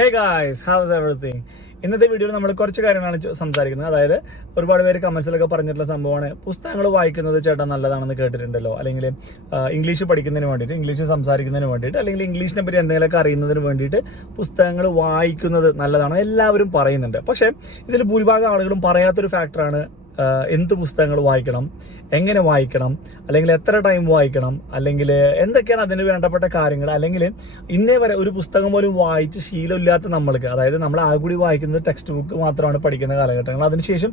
Hey guys, how's everything? ഇന്നത്തെ വീഡിയോയിൽ നമ്മൾ കുറച്ച് കാര്യങ്ങളാണ് സംസാരിക്കുന്നത്. അതായത് ഒരുപാട് പേര് കമന്റ്സിലൊക്കെ പറഞ്ഞിട്ടുള്ള സംഭവമാണ്, പുസ്തകങ്ങൾ വായിക്കുന്നത് ചേട്ടാ നല്ലതാണെന്ന് കേട്ടിട്ടുണ്ടല്ലോ, അല്ലെങ്കിൽ ഇംഗ്ലീഷ് പഠിക്കുന്നതിന് വേണ്ടിയിട്ട്, ഇംഗ്ലീഷ് സംസാരിക്കുന്നതിന് വേണ്ടിയിട്ട്, അല്ലെങ്കിൽ ഇംഗ്ലീഷിനെ പറ്റി എന്തെങ്കിലുമൊക്കെ അറിയുന്നതിന് വേണ്ടിയിട്ട് പുസ്തകങ്ങൾ വായിക്കുന്നത് നല്ലതാണ് എല്ലാവരും പറയുന്നുണ്ട്. പക്ഷേ ഇതിൽ ഭൂരിഭാഗം ആളുകളും പറയാത്തൊരു ഫാക്ടറാണ് എന്ത് പുസ്തകങ്ങൾ വായിക്കണം, എങ്ങനെ വായിക്കണം, അല്ലെങ്കിൽ എത്ര ടൈം വായിക്കണം, അല്ലെങ്കിൽ എന്തൊക്കെയാണ് അതിന് വേണ്ടപ്പെട്ട കാര്യങ്ങൾ. അല്ലെങ്കിൽ ഇന്നേ വരെ ഒരു പുസ്തകം പോലും വായിച്ച് ശീലമില്ലാത്ത നമ്മൾക്ക്, അതായത് നമ്മൾ ആ കൂടി വായിക്കുന്നത് ടെക്സ്റ്റ് ബുക്ക് മാത്രമാണ് പഠിക്കുന്ന കാലഘട്ടങ്ങൾ, അതിനുശേഷം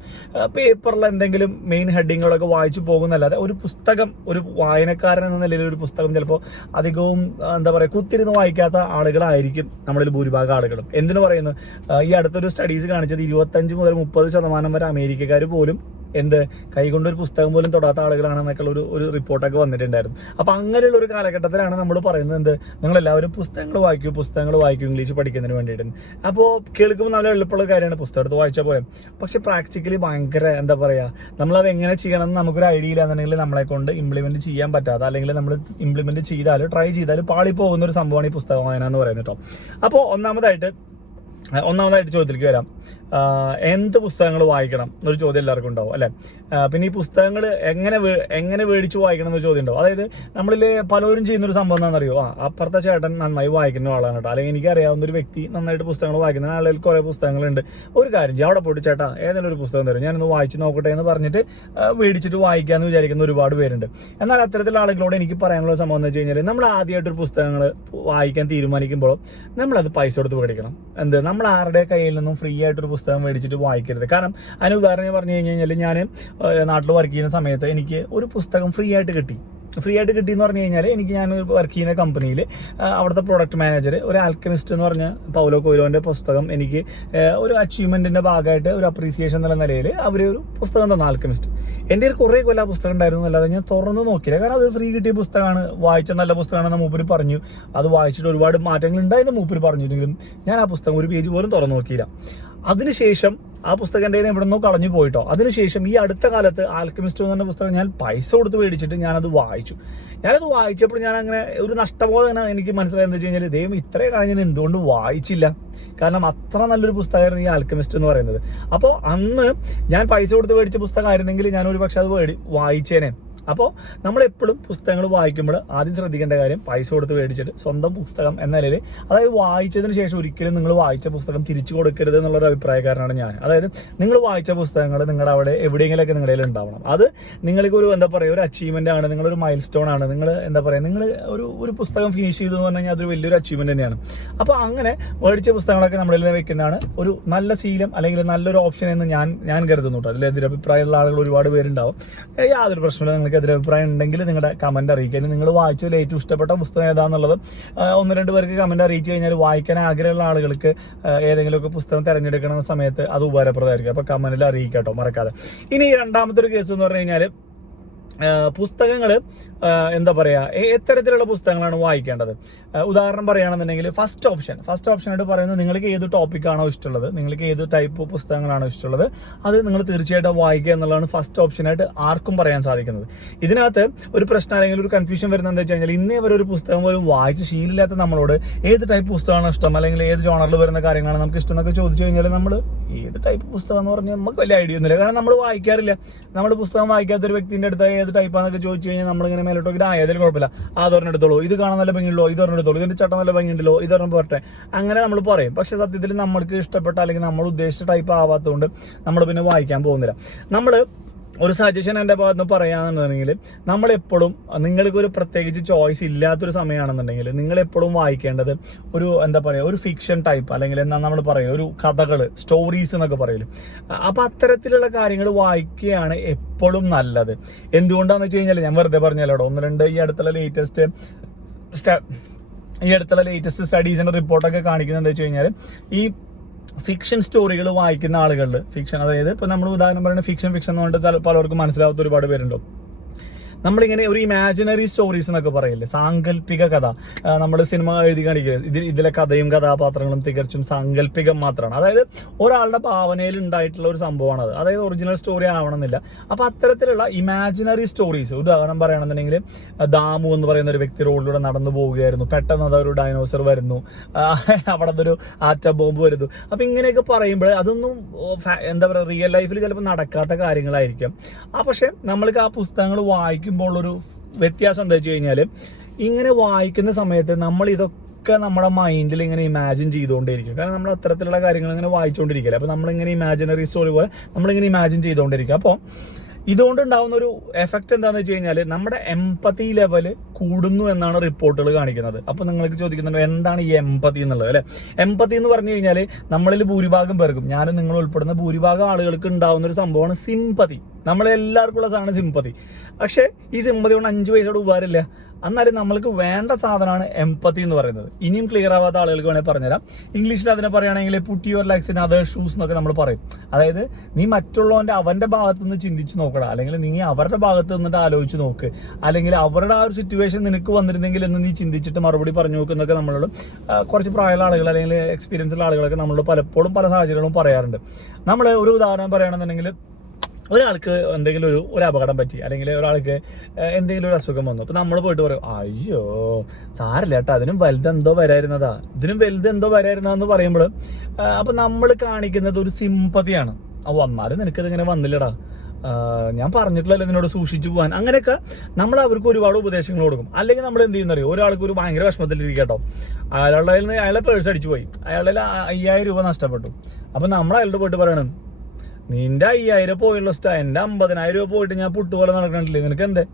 പേപ്പറിൽ എന്തെങ്കിലും മെയിൻ ഹെഡിങ്ങുകളൊക്കെ വായിച്ചു പോകുന്നല്ലാതെ ഒരു പുസ്തകം, ഒരു വായനക്കാരൻ എന്ന നിലയിൽ ഒരു പുസ്തകം ചിലപ്പോൾ അധികവും കുത്തിരുന്ന് വായിക്കാത്ത ആളുകളായിരിക്കും നമ്മളിൽ ഭൂരിഭാഗം ആളുകളും. എന്തിനു പറയുന്നു, ഈ അടുത്തൊരു സ്റ്റഡീസ് കാണിച്ചത് 25 മുതൽ 30% വരെ അമേരിക്കക്കാർ പോലും കൈകൊണ്ടൊരു പുസ്തകം പോലും തൊടാത്ത ആളുകളാണെന്നൊക്കെ ഒരു റിപ്പോർട്ടൊക്കെ വന്നിട്ടുണ്ടായിരുന്നു. അപ്പൊ അങ്ങനെയുള്ള ഒരു കാലഘട്ടത്തിലാണ് നമ്മൾ പറയുന്നത് നിങ്ങളെല്ലാവരും പുസ്തകങ്ങൾ വായിക്കും ഇംഗ്ലീഷ് പഠിക്കുന്നതിന് വേണ്ടിയിട്ട്. അപ്പോൾ കേൾക്കുമ്പോൾ നല്ല എളുപ്പമുള്ള കാര്യമാണ്, പുസ്തകം എടുത്ത് വായിച്ചാൽ പോലെ. പക്ഷെ പ്രാക്ടിക്കലി ഭയങ്കര നമ്മളത് എങ്ങനെ ചെയ്യണം എന്ന് നമുക്കൊരു ഐഡിയ ഇല്ലാന്നുണ്ടെങ്കിൽ നമ്മളെ കൊണ്ട് ഇംപ്ലിമെന്റ് ചെയ്യാൻ പറ്റാത്ത, അല്ലെങ്കിൽ നമ്മൾ ഇംപ്ലിമെന്റ് ചെയ്താലും ട്രൈ ചെയ്താലും പാളിപ്പോകുന്ന ഒരു സംഭവമാണ് ഈ പുസ്തകം വായന എന്ന് പറയുന്നത് കേട്ടോ. അപ്പോൾ ഒന്നാമതായിട്ട് ചോദ്യത്തിലേക്ക് വരാം. എന്ത് പുസ്തകങ്ങൾ വായിക്കണം എന്നൊരു ചോദ്യം എല്ലാവർക്കും ഉണ്ടാവും അല്ലെ. പിന്നെ ഈ പുസ്തകങ്ങൾ എങ്ങനെ മേടിച്ചു വായിക്കണം എന്നൊരു ചോദ്യം ഉണ്ടാവും. അതായത് നമ്മളിൽ പലരും ചെയ്യുന്നൊരു സംഭവം എന്താണെന്നറിയോ, അപ്പുറത്തെ ചേട്ടൻ നന്നായി വായിക്കുന്ന ആളാണ് കേട്ടോ, അല്ലെങ്കിൽ എനിക്ക് അറിയാവുന്ന ഒരു വ്യക്തി നന്നായിട്ട് പുസ്തകങ്ങൾ വായിക്കുന്ന ആളുകൾ കുറേ പുസ്തകങ്ങളുണ്ട്, ഒരു കാര്യം ചെയ്യും, അവിടെ പോയിട്ട് ചേട്ടാ ഏതെങ്കിലും ഒരു പുസ്തകം തരും, ഞാനൊന്ന് വായിച്ച് നോക്കട്ടെ എന്ന് പറഞ്ഞിട്ട് മേടിച്ചിട്ട് വായിക്കാമെന്ന് വിചാരിക്കുന്ന ഒരുപാട് പേരുണ്ട്. എന്നാൽ അത്തരത്തിലുള്ള ആളുകളോട് എനിക്ക് പറയാനുള്ള സംഭവം എന്ന് വെച്ച് കഴിഞ്ഞാൽ, നമ്മൾ ആദ്യമായിട്ടൊരു പുസ്തകങ്ങൾ വായിക്കാൻ തീരുമാനിക്കുമ്പോൾ നമ്മളത് പൈസ കൊടുത്ത് മേടിക്കണം. നമ്മൾ ആരുടെ കയ്യിൽ നിന്നും ഫ്രീ ആയിട്ടൊരു പുസ്തകം മേടിച്ചിട്ട് വായിക്കരുത്. കാരണം അതിന് ഉദാഹരണം പറഞ്ഞു കഴിഞ്ഞാൽ, ഞാൻ നാട്ടിൽ വർക്ക് ചെയ്യുന്ന സമയത്ത് എനിക്ക് ഒരു പുസ്തകം ഫ്രീ ആയിട്ട് കിട്ടി എന്ന് പറഞ്ഞു കഴിഞ്ഞാൽ, ഞാൻ വർക്ക് ചെയ്യുന്ന കമ്പനിയിൽ അവിടുത്തെ പ്രൊഡക്റ്റ് മാനേജർ, ഒരു ആൽക്കമിസ്റ്റ് എന്ന് പറഞ്ഞ പൗലോ കൊയ്ലോന്റെ പുസ്തകം എനിക്ക് ഒരു അച്ചീവ്മെന്റിന്റെ ഭാഗമായിട്ട് ഒരു അപ്രീസിയേഷൻ എന്നുള്ള നിലയിൽ അവർ ഒരു പുസ്തകം തന്ന ആൽക്കമിസ്റ്റ്. എൻ്റെ ഒരു കുറേ കൊല്ലം പുസ്തകം ഉണ്ടായിരുന്നു, അല്ലാതെ ഞാൻ തുറന്നു നോക്കിയില്ല. കാരണം അത് ഫ്രീ കിട്ടിയ പുസ്തകമാണ്, വായിച്ച നല്ല പുസ്തകമാണെന്ന് മൂപ്പര് പറഞ്ഞു. അത് വായിച്ചിട്ട് ഒരുപാട് മാറ്റങ്ങൾ ഉണ്ടായെന്ന് മൂപ്പര് പറഞ്ഞിരുന്നെങ്കിലും ഞാൻ ആ പുസ്തകം ഒരു പേജ് പോലും തുറന്നു നോക്കിയില്ല. അതിനുശേഷം ആ പുസ്തകം എൻ്റെ എവിടെ നിന്നോ കളഞ്ഞു പോയിട്ടോ. അതിനുശേഷം ഈ അടുത്ത കാലത്ത് ആൽക്കമിസ്റ്റ് എന്ന് പറഞ്ഞ പുസ്തകം ഞാൻ പൈസ കൊടുത്ത് മേടിച്ചിട്ട് ഞാനത് വായിച്ചപ്പോൾ ഞാൻ അങ്ങനെ ഒരു നഷ്ടബോധന എനിക്ക് മനസ്സിലായെന്ന് വെച്ച് കഴിഞ്ഞാൽ, ദൈവം ഇത്രയും കാലം ഞാൻ എന്തുകൊണ്ട് വായിച്ചില്ല. കാരണം അത്ര നല്ലൊരു പുസ്തകമായിരുന്നു ഈ ആൽക്കമിസ്റ്റ് എന്ന് പറയുന്നത്. അപ്പോൾ അന്ന് ഞാൻ പൈസ കൊടുത്ത് മേടിച്ച പുസ്തകമായിരുന്നെങ്കിൽ ഞാൻ ഒരു പക്ഷെ അത് വായിച്ചേനെ. അപ്പോൾ നമ്മളെപ്പോഴും പുസ്തകങ്ങൾ വായിക്കുമ്പോൾ ആദ്യം ശ്രദ്ധിക്കേണ്ട കാര്യം, പൈസ കൊടുത്ത് മേടിച്ചിട്ട് സ്വന്തം പുസ്തകം എന്ന നിലയിൽ, അതായത് വായിച്ചതിന് ശേഷം ഒരിക്കലും നിങ്ങൾ വായിച്ച പുസ്തകം തിരിച്ചു കൊടുക്കരുത് എന്നുള്ളൊരു അഭിപ്രായക്കാരനാണ് ഞാൻ. അതായത് നിങ്ങൾ വായിച്ച പുസ്തകങ്ങൾ നിങ്ങളുടെ അവിടെ എവിടെയെങ്കിലൊക്കെ നിങ്ങളുടെ കയ്യിൽ ഉണ്ടാവണം. അത് നിങ്ങൾക്ക് ഒരു ഒരു അച്ചീവ്മെന്റ് ആണ്, നിങ്ങളൊരു മൈൽ സ്റ്റോൺ ആണ്. നിങ്ങൾ നിങ്ങൾ ഒരു പുസ്തകം ഫിനിഷ് ചെയ്തു എന്ന് പറഞ്ഞു കഴിഞ്ഞാൽ അതൊരു വലിയൊരു അച്ചീവ്മെന്റ് തന്നെയാണ്. അപ്പോൾ അങ്ങനെ മേടിച്ച പുസ്തകങ്ങളൊക്കെ നമ്മളിൽ വെക്കുന്നതാണ് ഒരു നല്ല ശീലം, അല്ലെങ്കിൽ നല്ലൊരു ഓപ്ഷൻ എന്ന് ഞാൻ കരുതുന്നു കേട്ടോ. അതിൽ എതിരഭിപ്രായമുള്ള ആളുകൾ ഒരുപാട് പേരുണ്ടാവും. യാതൊരു പ്രശ്നമില്ല, നിങ്ങൾക്ക് എതിരഭിപ്രായം ഉണ്ടെങ്കിൽ നിങ്ങളുടെ കമന്റ് അറിയിക്കുക. നിങ്ങൾ വായിച്ചതിൽ ഏറ്റവും ഇഷ്ടപ്പെട്ട പുസ്തകം ഏതാണെന്നുള്ളത് 1-2 പേർക്ക് കമന്റ് അറിയിച്ചു കഴിഞ്ഞാൽ, വായിക്കാൻ ആഗ്രഹമുള്ള ആളുകൾക്ക് ഏതെങ്കിലുമൊക്കെ പുസ്തകം തിരഞ്ഞെടുക്കുന്ന സമയത്ത് അത് ഉപകാരപ്രദമായിരിക്കും. അപ്പൊ കമന്റിൽ അറിയിക്കാട്ടോ, മറക്കാതെ. ഇനി രണ്ടാമത്തെ ഒരു കേസ് എന്ന് പറഞ്ഞു കഴിഞ്ഞാൽ, പുസ്തകങ്ങൾ എത്തരത്തിലുള്ള പുസ്തകങ്ങളാണ് വായിക്കേണ്ടത്. ഉദാഹരണം പറയുകയാണെന്നുണ്ടെങ്കിൽ, ഫസ്റ്റ് ഓപ്ഷനായിട്ട് പറയുന്നത്, നിങ്ങൾക്ക് ഏത് ടോപ്പിക്കാണോ ഇഷ്ടമുള്ളത്, നിങ്ങൾക്ക് ഏത് ടൈപ്പ് പുസ്തകങ്ങളാണോ ഇഷ്ടമുള്ളത്, അത് നിങ്ങൾ തീർച്ചയായിട്ടും വായിക്കുക എന്നുള്ളതാണ് ഫസ്റ്റ് ഓപ്ഷനായിട്ട് ആർക്കും പറയാൻ സാധിക്കുന്നത്. ഇതിനകത്ത് ഒരു പ്രശ്നം അല്ലെങ്കിൽ ഒരു കൺഫ്യൂഷൻ വരുന്നത് എന്താ വെച്ച് കഴിഞ്ഞാൽ, ഇന്നേ വരെ ഒരു പുസ്തകം പോലും വായിച്ച് ശീലമില്ലാത്ത നമ്മളോട് ഏത് ടൈപ്പ് പുസ്തകമാണ് ഇഷ്ടം, അല്ലെങ്കിൽ ഏത് ജോണറിൽ വരുന്ന കാര്യങ്ങളാണ് നമുക്ക് ഇഷ്ടം എന്നൊക്കെ ചോദിച്ചു കഴിഞ്ഞാൽ, നമ്മൾ ഏത് ടൈപ്പ് പുസ്തകം എന്ന് പറഞ്ഞാൽ നമുക്ക് വലിയ ഐഡിയ ഒന്നുമില്ല. കാരണം നമ്മൾ വായിക്കാറില്ല. നമ്മൾ പുസ്തകം വായിക്കാത്ത ഒരു വ്യക്തിന്റെ അടുത്ത് ഏത് ടൈപ്പാന്നൊക്കെ ചോദിച്ചു കഴിഞ്ഞാൽ, നമ്മളിങ്ങനെ മേലോട്ടൊക്കെ ഏതെങ്കിലും കുഴപ്പമില്ല, അതൊരെണ്ണം എടുത്തോളൂ, ഇത് കാണാൻ നല്ല ഭംഗിയുള്ളൂ, ഇതൊരെണ്ണം എടുത്തോളൂ, ഇതിന്റെ ചട്ടം നല്ല ഭംഗിയുണ്ടല്ലോ, ഇതൊരെണ്ണം പോരട്ടെ, അങ്ങനെ നമ്മൾ പറയും. പക്ഷെ സത്യത്തിൽ നമ്മൾക്ക് ഇഷ്ടപ്പെട്ട അല്ലെങ്കിൽ നമ്മൾ ഉദ്ദേശിച്ച ടൈപ്പ് ആവാത്തതുകൊണ്ട് നമ്മൾ പിന്നെ വായിക്കാൻ പോകുന്നില്ല. നമ്മൾ ഒരു സജഷൻ എൻ്റെ ഭാഗത്ത് നിന്ന് പറയുകയാണെന്നുണ്ടെങ്കിൽ, നമ്മളെപ്പോഴും നിങ്ങൾക്കൊരു പ്രത്യേകിച്ച് ചോയ്സ് ഇല്ലാത്തൊരു സമയമാണെന്നുണ്ടെങ്കിൽ, നിങ്ങളെപ്പോഴും വായിക്കേണ്ടത് ഒരു ഫിക്ഷൻ ടൈപ്പ്, അല്ലെങ്കിൽ നമ്മൾ പറയും ഒരു കഥകൾ, സ്റ്റോറീസ് എന്നൊക്കെ പറയും. അപ്പം അത്തരത്തിലുള്ള കാര്യങ്ങൾ വായിക്കുകയാണ് എപ്പോഴും നല്ലത്. എന്തുകൊണ്ടാണെന്ന് വെച്ച് കഴിഞ്ഞാൽ, ഞാൻ വെറുതെ പറഞ്ഞല്ലോ, 1-2 ഈ അടുത്തുള്ള ലേറ്റസ്റ്റ് സ്റ്റഡീസിന്റെ റിപ്പോർട്ടൊക്കെ കാണിക്കുന്നത് എന്താ വെച്ച് കഴിഞ്ഞാൽ, ഈ ഫിക്ഷൻ സ്റ്റോറികൾ വായിക്കുന്ന ആളുകളിൽ, ഫിക്ഷൻ, അതായത് ഇപ്പൊ നമ്മൾ ഉദാഹരണം പറയുന്നത് ഫിക്ഷൻ എന്ന് പറഞ്ഞിട്ട് പലർക്കും മനസ്സിലാവാത്ത ഒരുപാട് പേരുണ്ടോ. നമ്മളിങ്ങനെ ഒരു ഇമാജിനറി സ്റ്റോറീസ് എന്നൊക്കെ പറയില്ലേ, സാങ്കല്പിക കഥ. നമ്മൾ സിനിമ എഴുതി കാണിക്കുക, ഇതിലെ കഥയും കഥാപാത്രങ്ങളും തികച്ചും സാങ്കല്പികം മാത്രമാണ്. അതായത് ഒരാളുടെ ഭാവനയിൽ ഉണ്ടായിട്ടുള്ള ഒരു സംഭവമാണത്. അതായത് ഒറിജിനൽ സ്റ്റോറി ആവണമെന്നില്ല. അപ്പോൾ അത്തരത്തിലുള്ള ഇമാജിനറി സ്റ്റോറീസ്, ഉദാഹരണം പറയുകയാണെന്നുണ്ടെങ്കിൽ ദാമു എന്ന് പറയുന്ന ഒരു വ്യക്തി റോഡിലൂടെ നടന്നു പോവുകയായിരുന്നു, പെട്ടെന്ന് അതൊരു ഡൈനോസർ വരുന്നു, അവിടെ നിന്നൊരു ആറ്റ ബോംബ് വരുന്നു. അപ്പം ഇങ്ങനെയൊക്കെ പറയുമ്പോൾ അതൊന്നും എന്താ പറയുക, റിയൽ ലൈഫിൽ ചിലപ്പോൾ നടക്കാത്ത കാര്യങ്ങളായിരിക്കും. പക്ഷേ നമ്മൾക്ക് ആ പുസ്തകങ്ങൾ വായിക്കുമ്പോൾ ഒരു വ്യത്യാസം എന്താ വെച്ച് കഴിഞ്ഞാൽ, ഇങ്ങനെ വായിക്കുന്ന സമയത്ത് നമ്മൾ ഇതൊക്കെ നമ്മുടെ മൈൻഡിൽ ഇങ്ങനെ ഇമാജിൻ ചെയ്തുകൊണ്ടിരിക്കും. കാരണം നമ്മൾ അത്തരത്തിലുള്ള കാര്യങ്ങൾ ഇങ്ങനെ വായിച്ചുകൊണ്ടിരിക്കില്ല. അപ്പോൾ നമ്മളിങ്ങനെ ഇമാജിനറി സ്റ്റോറി പോലെ നമ്മളിങ്ങനെ ഇമാജിൻ ചെയ്തുകൊണ്ടിരിക്കും. അപ്പോൾ ഇതുകൊണ്ടുണ്ടാകുന്ന ഒരു എഫക്റ്റ് എന്താണെന്ന് വെച്ച് കഴിഞ്ഞാൽ നമ്മുടെ എംപതി ലെവൽ കൂടുന്നു എന്നാണ് റിപ്പോർട്ടുകൾ കാണിക്കുന്നത്. അപ്പോൾ നിങ്ങൾക്ക് ചോദിക്കുന്നുണ്ട് എന്താണ് ഈ എംപതി എന്നുള്ളത്, അല്ലേ? എംപതി എന്ന് പറഞ്ഞു കഴിഞ്ഞാൽ നമ്മളിൽ ഭൂരിഭാഗം പേർക്കും, ഞാനും നിങ്ങൾ ഉൾപ്പെടുന്ന ഭൂരിഭാഗം ആളുകൾക്ക് ഉണ്ടാകുന്ന ഒരു സംഭവമാണ് സിമ്പതി. നമ്മളെല്ലാവർക്കും ഉള്ള സാധനം സിമ്പതി. പക്ഷേ ഈ സിമ്പതി കൊണ്ട് 5 പൈസയുടെ ഉപകാരമില്ല. എന്നാലും നമ്മൾക്ക് വേണ്ട സാധനമാണ് എംപതി എന്ന് പറയുന്നത്. ഇനിയും ക്ലിയർ ആവാത്ത ആളുകൾക്ക് വേണമെങ്കിൽ പറഞ്ഞുതരാം. ഇംഗ്ലീഷിൽ അതിനെ പറയുകയാണെങ്കിൽ put your legs in other shoes എന്നൊക്കെ നമ്മൾ പറയും. അതായത് നീ അവൻ്റെ ഭാഗത്ത് നിന്ന് ചിന്തിച്ച് നോക്കടാ, അല്ലെങ്കിൽ നീ അവരുടെ ഭാഗത്ത് നിന്നിട്ട് ആലോചിച്ച് നോക്ക്, അല്ലെങ്കിൽ അവരുടെ ആ ഒരു സിറ്റുവേഷൻ നിനക്ക് വന്നിരുന്നെങ്കിൽ എന്ന് നീ ചിന്തിച്ചിട്ട് മറുപടി പറഞ്ഞു നോക്കുന്നൊക്കെ നമ്മളോട് കുറച്ച് പ്രായമുള്ള ആളുകൾ അല്ലെങ്കിൽ എക്സ്പീരിയൻസ് ഉള്ള ആളുകളൊക്കെ നമ്മളോട് പലപ്പോഴും പല സാഹചര്യങ്ങളും പറയാറുണ്ട്. നമ്മൾ ഒരു ഉദാഹരണം പറയുകയാണെന്നുണ്ടെങ്കിൽ, ഒരാൾക്ക് എന്തെങ്കിലും ഒരു അപകടം പറ്റി, അല്ലെങ്കിൽ ഒരാൾക്ക് എന്തെങ്കിലും ഒരു അസുഖം വന്നു. അപ്പോൾ നമ്മൾ പോയിട്ട് പറയും, അയ്യോ സാരില്ല കേട്ടോ, ഇതിനും വലുതെന്തോ വരായിരുന്നതെന്ന് പറയുമ്പോൾ അപ്പോൾ നമ്മൾ കാണിക്കുന്നത് ഒരു സിമ്പതിയാണ്. വന്നാലും നിനക്കിതിങ്ങനെ വന്നില്ലടാ, ഞാൻ പറഞ്ഞിട്ടില്ലല്ലോ നിന്നോട് സൂക്ഷിച്ചു പോകാൻ. അങ്ങനെയൊക്കെ നമ്മൾ അവർക്ക് ഒരുപാട് ഉപദേശങ്ങൾ കൊടുക്കും. അല്ലെങ്കിൽ നമ്മൾ എന്ത് ചെയ്യുന്നറിയോ, ഒരാൾക്ക് ഒരു ഭയങ്കര വിഷമത്തിലിരിക്കട്ടോ, അയാളുടെ പേഴ്സ് അടിച്ചു പോയി, അയാളുടെ 5000 രൂപ നഷ്ടപ്പെട്ടു. അപ്പം നമ്മൾ അയാളോട് പോയിട്ട് പറയണം, നിന്റെ 5000 പോയുള്ള എൻ്റെ 50,000 രൂപ പോയിട്ട് ഞാൻ പുട്ടുപോലെ നടക്കണില്ലേ, നിനക്ക് എന്തേ?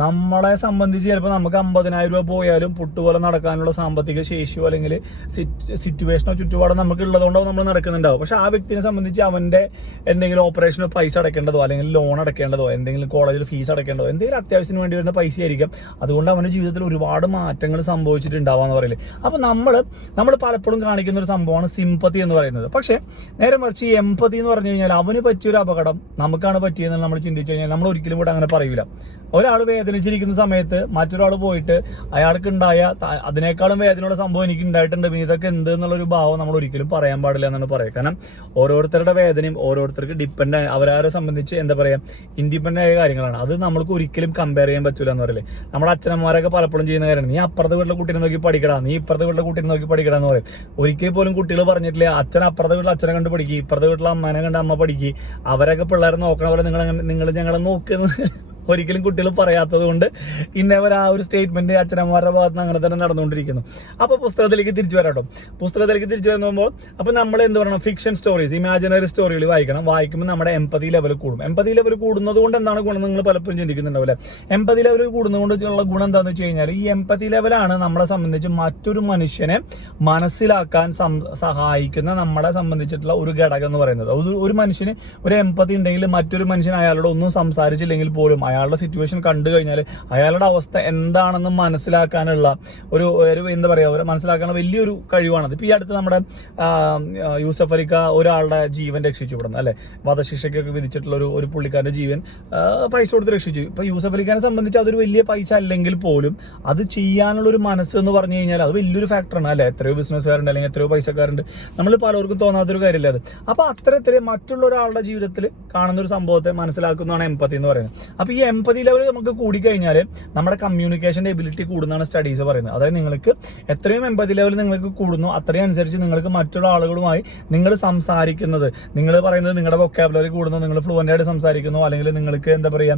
നമ്മളെ സംബന്ധിച്ച് ചിലപ്പോൾ നമുക്ക് 50,000 രൂപ പോയാലും പുട്ടുപോലെ നടക്കാനുള്ള സാമ്പത്തിക ശേഷിയോ അല്ലെങ്കിൽ സിറ്റുവേഷനോ ചുറ്റുപാടോ നമുക്ക് ഉള്ളതുകൊണ്ടോ നമ്മൾ നടക്കുന്നുണ്ടാവും. പക്ഷെ ആ വ്യക്തിനെ സംബന്ധിച്ച് അവൻ്റെ എന്തെങ്കിലും ഓപ്പറേഷനോ പൈസ അടയ്ക്കേണ്ടതോ അല്ലെങ്കിൽ ലോൺ അടയ്ക്കേണ്ടതോ എന്തെങ്കിലും കോളേജിൽ ഫീസ് അടയ്ക്കേണ്ടതോ എന്തെങ്കിലും അത്യാവശ്യത്തിന് വേണ്ടി വരുന്ന പൈസ ആയിരിക്കും. അതുകൊണ്ട് അവൻ്റെ ജീവിതത്തിൽ ഒരുപാട് മാറ്റങ്ങൾ സംഭവിച്ചിട്ടുണ്ടാവാന്ന് പറയില്ലേ. അപ്പോൾ നമ്മൾ പലപ്പോഴും കാണിക്കുന്ന ഒരു സംഭവമാണ് സിമ്പതി എന്ന് പറയുന്നത്. പക്ഷേ നേരെ മറിച്ച് ഈ എംപതി എന്ന് പറഞ്ഞു കഴിഞ്ഞാൽ അവന് പറ്റിയൊരു അപകടം നമുക്കാണ് പറ്റിയതെന്ന് നമ്മൾ ചിന്തിച്ചു കഴിഞ്ഞാൽ നമ്മൾ ഒരിക്കലും കൂടെ അങ്ങനെ പറയൂല. ഒരാൾ വേദനിച്ചിരിക്കുന്ന സമയത്ത് മറ്റൊരാൾ പോയിട്ട് അയാൾക്കുണ്ടായ അതിനേക്കാളും വേദനയുള്ള സംഭവം എനിക്ക് ഉണ്ടായിട്ടുണ്ട്, ഇതൊക്കെ എന്ത് എന്നുള്ളൊരു ഭാവം നമ്മൾ ഒരിക്കലും പറയാൻ പാടില്ല എന്നാണ് പറയുക. കാരണം ഓരോരുത്തരുടെ വേദനയും ഓരോരുത്തർക്ക് അവരെ സംബന്ധിച്ച് എന്താ പറയുക, ഇൻഡിപെൻഡൻ്റ് ആയ കാര്യങ്ങളാണ്. അത് നമ്മൾക്ക് ഒരിക്കലും കമ്പയർ ചെയ്യാൻ പറ്റില്ല എന്ന് പറയില്ലേ. നമ്മുടെ അച്ഛനമ്മമാരൊക്കെ പലപ്പോഴും ചെയ്യുന്ന കാര്യമാണ്, നീ അപ്പുറത്തെ വീട്ടിലെ കുട്ടീനെ നോക്കി പഠിക്കടാ, നീ ഇപ്പുറത്തെ വീട്ടിലെ കുട്ടീനെ നോക്കി പഠിക്കടാ എന്ന് പറയും. ഒരിക്കൽ പോലും കുട്ടികൾ പറഞ്ഞിട്ടില്ല അച്ഛൻ അപ്പുറത്തെ വീട്ടിൽ അച്ഛനെ കണ്ട് പഠിക്കുക, ഇപ്പുറത്തെ വീട്ടിലെ അമ്മേനെ കണ്ട് അമ്മ പഠിക്കുക, അവരൊക്കെ പിള്ളേരെ നോക്കണ പോലെ നിങ്ങൾ ഞങ്ങളെ നോക്കുന്നത് ഒരിക്കലും കുട്ടികൾ പറയാത്തത് കൊണ്ട് ഇന്നവർ ആ ഒരു സ്റ്റേറ്റ്മെന്റ് അച്ഛനമ്മമാരുടെ ഭാഗത്ത് നിന്ന് അങ്ങനെ തന്നെ നടന്നുകൊണ്ടിരിക്കുന്നു. അപ്പോൾ പുസ്തകത്തിലേക്ക് തിരിച്ചു വരാട്ടോ. പുസ്തകത്തിലേക്ക് തിരിച്ചു വരുമ്പോൾ അപ്പോൾ നമ്മൾ എന്ത് പറയണം, ഫിക്ഷൻ സ്റ്റോറീസ്, ഇമാജിനറി സ്റ്റോറികൾ വായിക്കണം. വായിക്കുമ്പോൾ നമ്മുടെ എംപതി ലെവൽ കൂടും. എംപതി ലെവൽ കൂടുന്നത് കൊണ്ട് എന്താണ് ഗുണം നിങ്ങൾ പലപ്പോഴും ചിന്തിക്കുന്നുണ്ടാവില്ലേ. എംപതി ലെവൽ കൂടുന്നതുകൊണ്ടുള്ള ഗുണം എന്താണെന്ന് വെച്ച് കഴിഞ്ഞാൽ, ഈ എംപതി ലെവലാണ് നമ്മളെ സംബന്ധിച്ച് മറ്റൊരു മനുഷ്യനെ മനസ്സിലാക്കാൻ സഹായിക്കുന്ന നമ്മളെ സംബന്ധിച്ചിട്ടുള്ള ഒരു ഘടകം എന്ന് പറയുന്നത്. ഒരു മനുഷ്യന് ഒരു എംപതി ഉണ്ടെങ്കിൽ മറ്റൊരു മനുഷ്യൻ അയാളോട് ഒന്നും സംസാരിച്ചില്ലെങ്കിൽ പോലും അയാളുടെ സിറ്റുവേഷൻ കണ്ടു കഴിഞ്ഞാൽ അയാളുടെ അവസ്ഥ എന്താണെന്ന് മനസ്സിലാക്കാനുള്ള ഒരു എന്താ പറയുക, മനസ്സിലാക്കാനുള്ള വലിയൊരു കഴിവാണത്. ഇപ്പോൾ ഈ അടുത്ത് നമ്മുടെ യൂസഫ് അലിക്ക ഒരാളുടെ ജീവൻ രക്ഷിച്ചു വിടുന്നു, അല്ലെ, വധശിക്ഷയ്ക്കൊക്കെ വിധിച്ചിട്ടുള്ള ഒരു പുള്ളിക്കാരൻ്റെ ജീവൻ പൈസ കൊടുത്ത് രക്ഷിച്ചു. ഇപ്പോൾ യൂസഫ് അലിഖാനെ സംബന്ധിച്ച് അതൊരു വലിയ പൈസ അല്ലെങ്കിൽ പോലും അത് ചെയ്യാനുള്ള ഒരു മനസ്സ് എന്ന് പറഞ്ഞു കഴിഞ്ഞാൽ അത് വലിയൊരു ഫാക്ടറാണ്, അല്ലെ. എത്രയോ ബിസിനസ്സുകാരുണ്ട് അല്ലെങ്കിൽ എത്രയോ പൈസക്കാരുണ്ട്, നമ്മൾ പലർക്കും തോന്നാത്തൊരു കാര്യമില്ല അത്. അപ്പോൾ അത്തരത്തിൽ മറ്റുള്ള ഒരാളുടെ ജീവിതത്തിൽ കാണുന്ന ഒരു സംഭവത്തെ മനസ്സിലാക്കുന്നതാണ് എംപതി എന്ന് പറയുന്നത്. അപ്പോൾ ഈ എംപതി ലെവൽ നമുക്ക് കൂടിക്കഴിഞ്ഞാൽ നമ്മുടെ കമ്മ്യൂണിക്കേഷൻ്റെ എബിലിറ്റി കൂടുന്നതാണ് സ്റ്റഡീസ് പറയുന്നത്. അതായത് നിങ്ങൾക്ക് എത്രയും എംപതി ലെവൽ നിങ്ങൾക്ക് കൂടുന്നു അത്രയും അനുസരിച്ച് നിങ്ങൾക്ക് മറ്റുള്ള ആളുകളുമായി നിങ്ങൾ സംസാരിക്കുന്നത്, നിങ്ങൾ പറയുന്നത് നിങ്ങളുടെ വൊക്കാബുലറി കൂടുന്നു, നിങ്ങൾ ഫ്ലുവൻ്റ് ആയിട്ട് സംസാരിക്കുന്നു, അല്ലെങ്കിൽ നിങ്ങൾക്ക് എന്താ പറയുക,